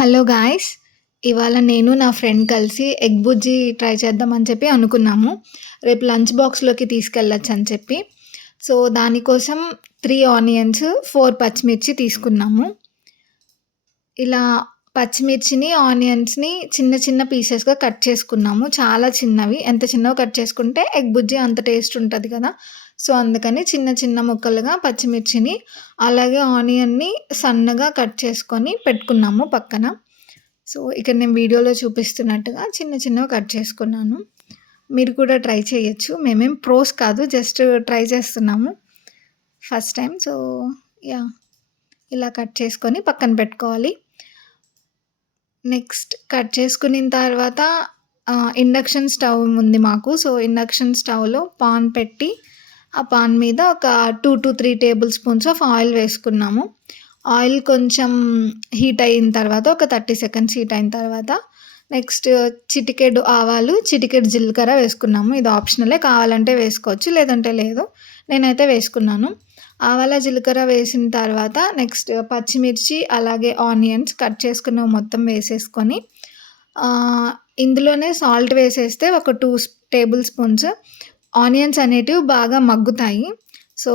Hello guys! ఇవాళ నేను నా ఫ్రెండ్ కలిసి ఎగ్ బుజ్జీ ట్రై చేద్దామని చెప్పి అనుకున్నాము. రేపు లంచ్ బాక్స్‌లోకి తీసుకెళ్ళొచ్చని చెప్పి. సో, దానికోసం 3 ఆనియన్స్, 4 పచ్చిమిర్చి తీసుకున్నాము. ఇలా పచ్చిమిర్చిని, ఆనియన్స్‌ని చిన్న చిన్న పీసెస్‌గా కట్ చేసుకున్నాము. చాలా చిన్నవి. ఎంత చిన్నవి కట్ చేసుకుంటే ఎగ్ బుజ్జీ అంత టేస్ట్ ఉంటది కదా! సో, అందుకని చిన్న చిన్న ముక్కలుగా పచ్చిమిర్చిని, అలాగే ఆనియన్‌ని సన్నగా కట్ చేసుకొని పెట్టుకున్నాము పక్కన. సో, ఇక్కడ నేను వీడియోలో చూపిస్తున్నట్టుగా చిన్న చిన్నవి కట్ చేసుకున్నాను. మీరు కూడా ట్రై చేయొచ్చు. మేమేం ప్రోస్ కాదు. జస్ట్ ట్రై చేస్తున్నాము. First time. So, yeah! ఇలా కట్ చేసుకొని పక్కన పెట్టుకోవాలి. నెక్స్ట్ కట్ చేసుకునిన తర్వాత ఇండక్షన్ స్టవ్ ఉంది మాకు. సో, ఇండక్షన్ స్టవ్‌లో పాన్ పెట్టి, ఆ పాన్ మీద ఒక 2-3 టేబుల్ స్పూన్స్ ఆఫ్ ఆయిల్ వేసుకున్నాము. ఆయిల్ కొంచెం హీట్ అయిన తర్వాత ఒక 30 సెకండ్స్ హీట్ అయిన తర్వాత నెక్స్ట్ చిటికెడు ఆవాలు, చిటికెడు జీలకర్ర వేసుకున్నాము. ఇది ఆప్షనలే, కావాలంటే వేసుకోవచ్చు, లేదంటే లేదు. నేనైతే వేసుకున్నాను. ఆవాల, జీలకర్ర వేసిన తర్వాత నెక్స్ట్ పచ్చిమిర్చి, అలాగే ఆనియన్స్ కట్ చేసుకున్నవి మొత్తం వేసేసుకొని ఇందులోనే సాల్ట్ వేసేస్తే ఒక 2 టేబుల్ స్పూన్స్ ఆనియన్స్ అనేటివి బాగా మగ్గుతాయి. సో,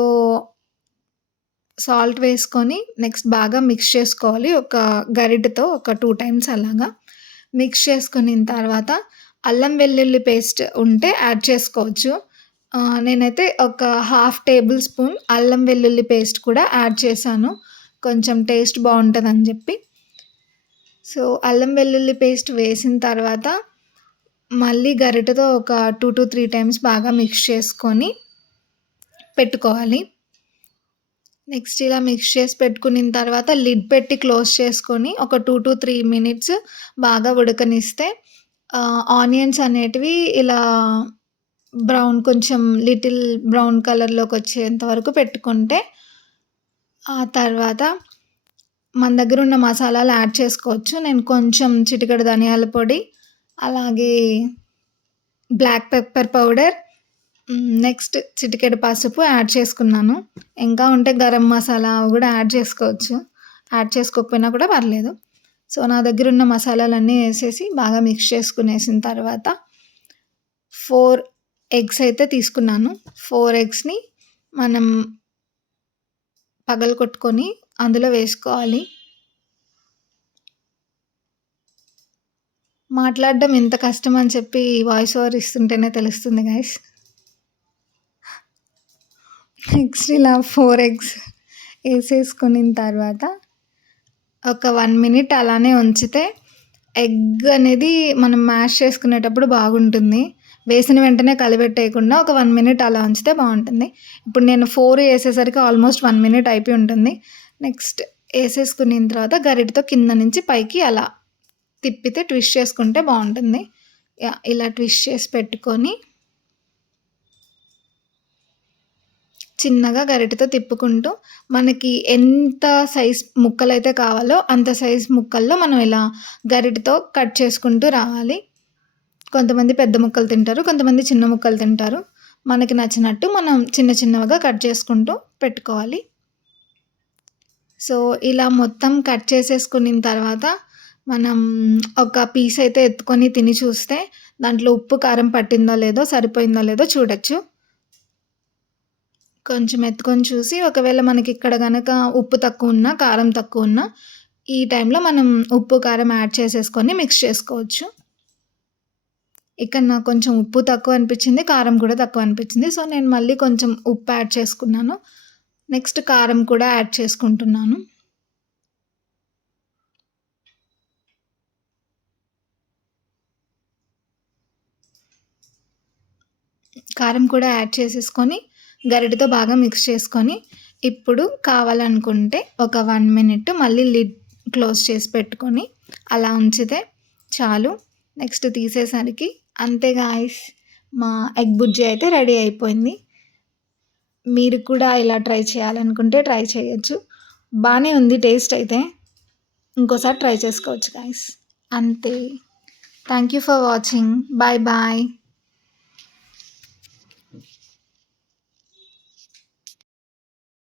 సాల్ట్ వేసుకొని నెక్స్ట్ బాగా మిక్స్ చేసుకోవాలి. ఒక గరిటెతో ఒక 2 టైమ్స్ అలాగా మిక్స్ చేసుకునిన తర్వాత అల్లం వెల్లుల్లి పేస్ట్ ఉంటే యాడ్ చేసుకోవచ్చు. నేనైతే ఒక హాఫ్ టేబుల్ స్పూన్ అల్లం వెల్లుల్లి పేస్ట్ కూడా యాడ్ చేశాను. కొంచెం టేస్ట్ బావుంటదని చెప్పి. సో, అల్లం వెల్లుల్లి పేస్ట్ వేసిన తర్వాత మళ్ళీ గరిటెతో ఒక 2-3 టైమ్స్ బాగా మిక్స్ చేసుకొని పెట్టుకోవాలి. నెక్స్ట్ ఇలా మిక్స్ చేసి పెట్టుకునిన తర్వాత లిడ్ పెట్టి క్లోజ్ చేసుకొని ఒక 2-3 మినిట్స్ బాగా ఉడకనిస్తే ఆనియన్స్ అనేటివి ఇలా కొంచెం లిటిల్ బ్రౌన్ కలర్‌లోకి వచ్చేంత వరకు పెట్టుకుంటే, ఆ తర్వాత మన దగ్గర ఉన్న మసాలాలు యాడ్ చేసుకోవచ్చు. నేను కొంచెం చిటికెడు ధనియాల పొడి, అలాగే బ్లాక్ పెప్పర్ పౌడర్, నెక్స్ట్ చిటికెడు పసుపు యాడ్ చేసుకున్నాను. ఇంకా ఉంటే గరం మసాలా అవి కూడా యాడ్ చేసుకోవచ్చు. యాడ్ చేసుకోకపోయినా కూడా పర్లేదు. సో, నా దగ్గర ఉన్న మసాలాలన్నీ వేసేసి బాగా మిక్స్ చేసుకునేసిన తర్వాత 4 ఎగ్స్ అయితే తీసుకున్నాను. 4 ఎగ్స్‌ని మనం పగలగొట్టుకొని అందులో వేసుకోవాలి. మాట్లాడడం ఎంత కష్టం అని చెప్పి వాయిస్ ఓవర్ ఇస్తుంటేనే తెలుస్తుంది గైస్. నెక్స్ట్ ఇలా 4 ఎగ్స్ ఏసేసుకునిన తర్వాత ఒక 1 మినిట్ అలానే ఉంచితే ఎగ్ అనేది మనం మ్యాష్ చేసుకునేటప్పుడు బాగుంటుంది. వేసిన వెంటనే కలిపెట్టేయకుండా ఒక 1 మినిట్ అలా ఉంచితే బావుంటుంది. ఇప్పుడు నేను 4 ఏసేసరికి ఆల్మోస్ట్ 1 మినిట్ అయిపోయి ఉంటుంది. నెక్స్ట్ ఏసేసుకునిన తర్వాత గరిటెతో కింద నుంచి పైకి అలా తిప్పితే ట్విస్ట్ చేసుకుంటే బావుంటుంది. యాహ్! ఇలా ట్విస్ట్ చేసి పెట్టుకొని చిన్నగా గరిటెతో తిప్పుకుంటూ మనకి ఎంత సైజ్ ముక్కలైతే కావాలో అంత సైజ్ ముక్కల్లో మనం ఇలా గరిటెతో కట్ చేసుకుంటూ రావాలి. కొంతమంది పెద్ద ముక్కలు తింటారు, కొంతమంది చిన్న ముక్కలు తింటారు. మనకి నచ్చినట్టు మనం చిన్న చిన్నవిగా కట్ చేసుకుంటూ పెట్టుకోవాలి. సో, ఇలా మొత్తం కట్ చేసేసుకునిన తర్వాత మనం ఒక పీస్ అయితే ఎత్తుకొని తిని చూస్తే దాంట్లో ఉప్పు, కారం పట్టిందో లేదో, సరిపోయిందో లేదో చూడొచ్చు. కొంచెం ఎత్తుకొని చూసి ఒకవేళ మనకి ఇక్కడ గనక ఉప్పు తక్కువున్నా, కారం తక్కువున్నా ఈ టైంలో మనం ఉప్పు, కారం యాడ్ చేసేసుకొని మిక్స్ చేసుకోవచ్చు. ఇక్కడ నాకు కొంచెం ఉప్పు తక్కువ అనిపించింది, కారం కూడా తక్కువ అనిపించింది. సో, నేను మళ్ళీ కొంచెం ఉప్పు యాడ్ చేసుకున్నాను. నెక్స్ట్ కారం కూడా యాడ్ చేసుకుంటున్నాను. కారం కూడా యాడ్ చేసేసుకొని గరిటెతో బాగా మిక్స్ చేసుకొని ఇప్పుడు కావాలనుకుంటే ఒక 1 మినిట్ మళ్ళీ లిడ్ క్లోజ్ చేసి పెట్టుకొని అలా ఉంచితే చాలు. నెక్స్ట్ తీసేసరికి అంతే గాయ్స్, మా ఎగ్ బుర్జీ అయితే రెడీ అయిపోయింది. మీరు కూడా ఇలా ట్రై చేయాలనుకుంటే ట్రై చేయొచ్చు. బానే ఉంది టేస్ట్ అయితే. ఇంకోసారి ట్రై చేసుకోవచ్చు గాయ్స్. అంతే. Thank you for watching. Bye bye.